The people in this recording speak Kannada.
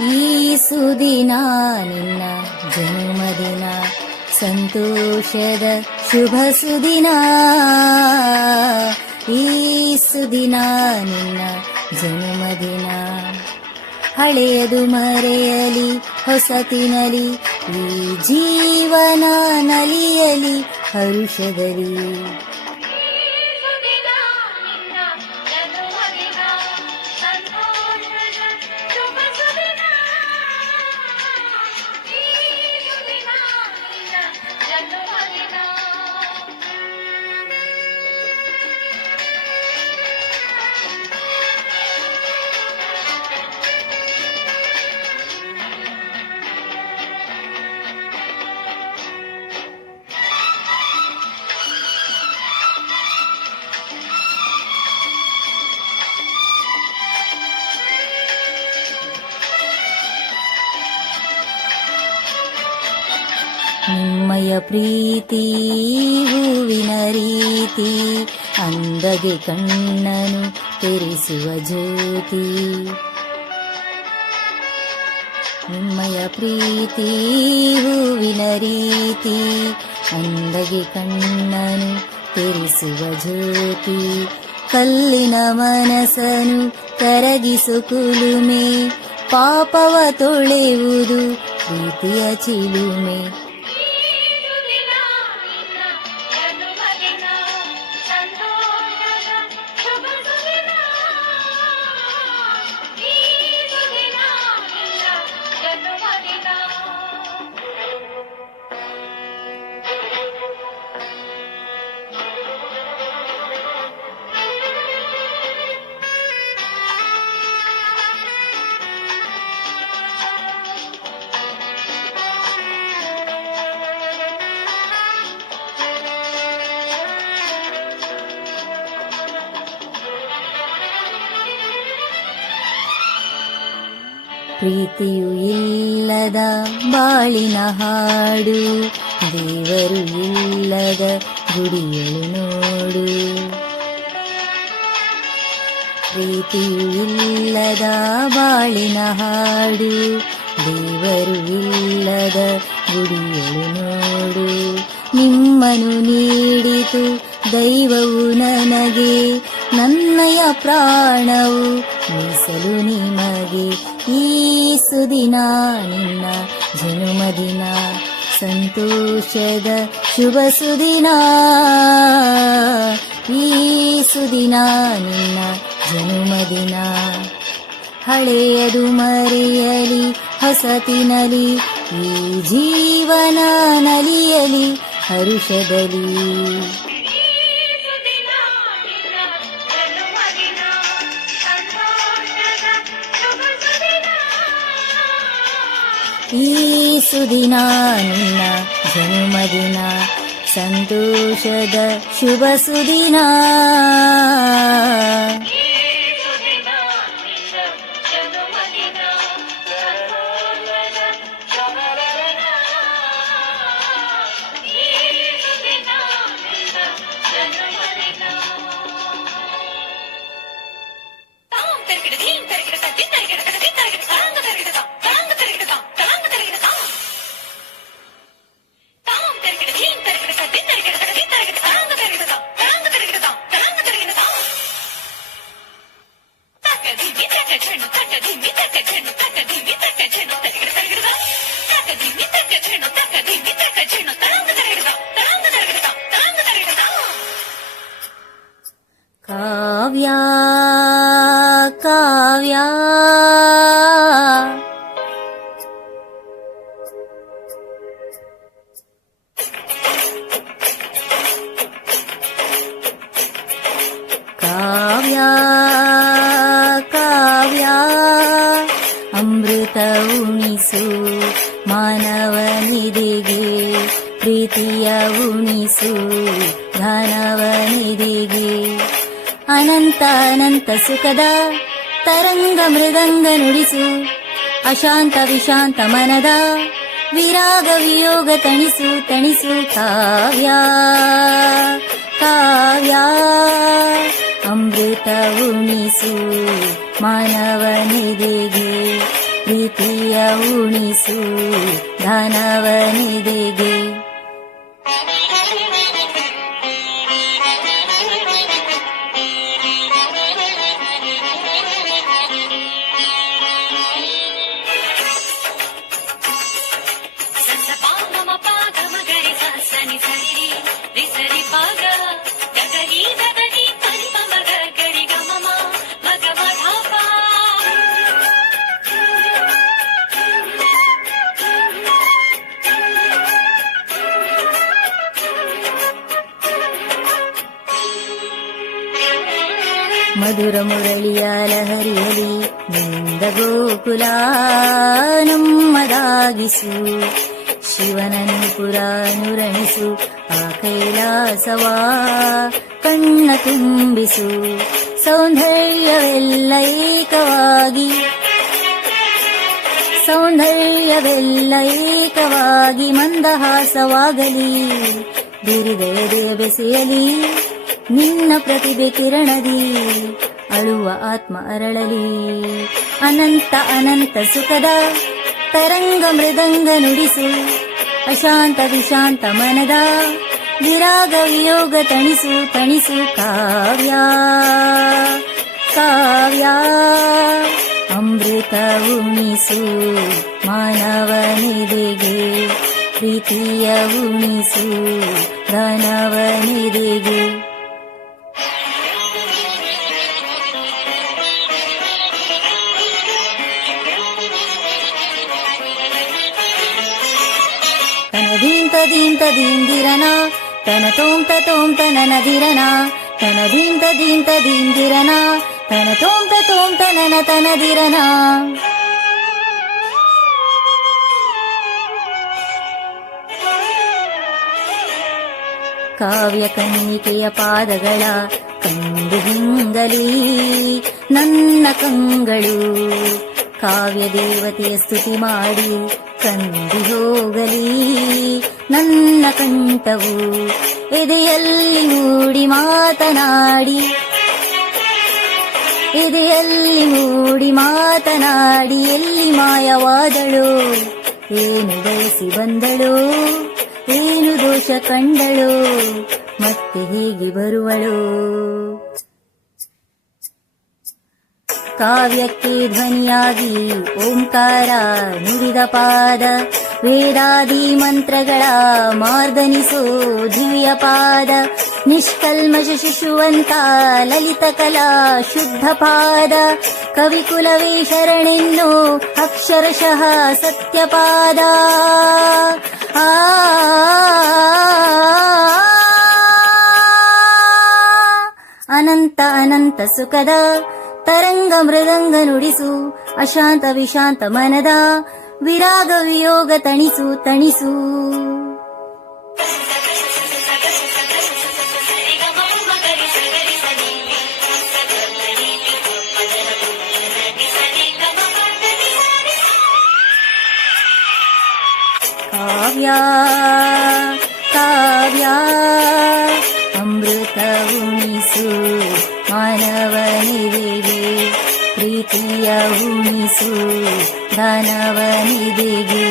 ಈ ಸುದಿನ ನಿನ್ನ ಜನ್ಮದಿನ, ಸಂತೋಷದ ಶುಭ ಸುದಿನ. ಈ ಸುದಿನ ನಿನ್ನ ಜನ್ಮದಿನ. ಹಳೆಯದು ಮರೆಯಲಿ ಹೊಸತಿನಲಿ, ಈ ಜೀವನ ನಲಿಯಲಿ ಹರುಷದಲ್ಲಿ. ನಿಮ್ಮಯ ಪ್ರೀತಿ ಹೂವಿನ ರೀತಿ, ಅಂದಗೆ ಕಣ್ಣನು ತೆರೆಸುವ ಜ್ಯೋತಿ. ನಿಮ್ಮಯ ಪ್ರೀತಿ ಹೂವಿನ ರೀತಿ, ಅಂದಗೆ ಕಣ್ಣನು ತೆರೆಸುವ ಜ್ಯೋತಿ. ಕಲ್ಲಿನ ಮನಸ್ಸನು ಕರಗಿಸು ಕುಲುಮೆ, ಪಾಪವ ತೊಳೆಯುವುದು ಪ್ರೀತಿಯ ಚಿಲುಮೆ. ಪ್ರೀತಿಯು ಇಲ್ಲದ ಬಾಳಿನ ಹಾಡು, ದೇವರು ಇಲ್ಲದ ಗುಡಿಯಳು ನೋಡು. ಪ್ರೀತಿಯು ಇಲ್ಲದ ಬಾಳಿನ ಹಾಡು, ದೇವರು ಇಲ್ಲದ ಗುಡಿಯಳು ನೋಡು. ನಿಮ್ಮನು ನೀಡಿತು ದೈವವು ನನಗೆ, ನನ್ನಯ ಪ್ರಾಣವು ಮೀಸಲು ನಿಮಗೆ. ಈ ಸುದಿನ ನಿನ್ನ ಜನ್ಮದಿನ, ಸಂತೋಷದ ಶುಭ ಸುದಿನ. ಈ ಸುದಿನ ನಿನ್ನ ಜನ್ಮದಿನ. ಹಳೆಯದು ಮರೆಯಲಿ ಹೊಸತಿನಲಿ, ಈ ಜೀವನ ನಲಿಯಲಿ ಹರುಷದಲ್ಲಿ. ಈ ಸುದಿನ ನಿನ್ನ ಜನ್ಮದಿನ, ಸಂತೋಷದ ಶುಭ ಸುದಿನ. ಕಾವ್ಯ ಕಾವ್ಯ ಕಾವ್ಯ ಕಾವ್ಯ, ಅಮೃತ ಉಣಿಸು ಮಾನವನಿದಿಗೆ, ಪ್ರೀತಿಯ ಉಣಿಸು ಘನವನಿದಿಗೆ. ಅನಂತ ಅನಂತ ಸುಖದ ತರಂಗ ಮೃದಂಗ ನುಡಿಸು, ಅಶಾಂತ ವಿಶಾಂತ ಮನದ ವಿರಾಗ ವಿಯೋಗ ತಣಿಸು ತಣಿಸು. ಕಾವ್ಯ ಕಾವ್ಯ, ಅಮೃತ ಉಣಿಸು ಮಾನವನಿದಿಗೆ, ಪ್ರೀತಿಯ ಉಣಿಸು ಧನವನಿದೆಗೆ. ಮಧುರ ಮುರಳಿಯ ಲಹರಿಯಲಿ ನಿಂದ ಗೋಕುಲ ನಮ್ಮದಾಗಿಸು. ಶಿವನನ್ನು ಪುರಾನುರಣಿಸು ಆ ಕೈಲಾಸವಾ ಕಣ್ಣ ತುಂಬಿಸು. ಸೌಂದರ್ಯವೆಲ್ಲ ಏಕವಾಗಿ ಸೌಂದರ್ಯವೆಲ್ಲ ಏಕವಾಗಿ ಮಂದಹಾಸವಾಗಲಿ. ಬಿರಿದೆದೆಯ ಬೆಸೆಯಲಿ ನಿನ್ನ ಪ್ರತಿಭೆ ಕಿರಣದಿ. ಅಳುವ ಆತ್ಮ ಅರಳಲಿ ಅನಂತ ಅನಂತ ಸುಖದ ತರಂಗ ಮೃದಂಗ ನುಡಿಸು. ಅಶಾಂತ ವಿಶಾಂತ ಮನದ ವಿರಾಗ ವಿಯೋಗ ತಣಿಸು ತಣಿಸು. ಕಾವ್ಯ ಕಾವ್ಯ ಅಮೃತ ಉಣಿಸು ಮಾನವನಿದೆಗೆ. ಪ್ರೀತಿಯ ಉಣಿಸು ಧನವನಿದೆಗೆ. ತನದೀಂತ ದೀಂತ ದೀಂದಿರನ ತನ ತೋಂತ ತೋಂತ ನನದಿರನ. ತನದೀಂತ ದೀಂತ ದೀಂದಿರನ ತನ ತೋಂತ ತೋಂತ ನನ ತನದಿರನ. ಕಾವ್ಯ ಕನ್ನಿಕೆಯ ಪಾದಗಳ ಕಂಡು ಹಿಂಗಲಿ ನನ್ನ ಕಂಗಳು. ಕಾವ್ಯ ದೇವತೆಯ ಸ್ತುತಿ ಮಾಡಿ ಕಂದಿ ಹೋಗಲಿ ನನ್ನ ಕಂಠವು. ಎದೆಯಲ್ಲಿ ಮೂಡಿ ಮಾತನಾಡಿ ಎದೆಯಲ್ಲಿ ಮೂಡಿ ಮಾತನಾಡಿ ಎಲ್ಲಿ ಮಾಯವಾದಳು. ಏನು ಬಯಸಿ ಬಂದಳು ಏನು ದೋಷ ಕಂಡಳು ಮತ್ತೆ ಹೇಗೆ ಬರುವಳು. ಕಾವ್ಯಕ್ಕೆ ಧ್ವನಿಯಾಗಿ ಓಂಕಾರ ನುಡಿದ ಪಾದ. ವೇದಾದಿ ಮಂತ್ರಗಳ ಮಾರ್ದನಿಸೋ ದಿವ್ಯ ಪಾದ. ನಿಷ್ಕಲ್ಮಶ ಶಿಶುವಂತ ಲಲಿತ ಕಲಾ ಶುದ್ಧ ಪಾದ. ಕವಿಕುಲವೇ ಶರಣೆನ್ನೋ ಅಕ್ಷರಶಃ ಸತ್ಯಪಾದ. ಅನಂತ ಅನಂತ ಸುಖದ ತರಂಗ ಮೃದಂಗ ನುಡಿಸು. ಅಶಾಂತ ವಿಶಾಂತ ಮನದ ವಿರಾಗ ವಿಯೋಗ ತಣಿಸು ತಣಿಸು. ಕಾವ್ಯ ಕಾವ್ಯ ಅಮೃತ ಉಣಿಸು ಮಾನವನಿದೆಗೆ. ಪ್ರೀತಿಯ ಉಣಿಸು ಧನವನಿದೆಗೆ.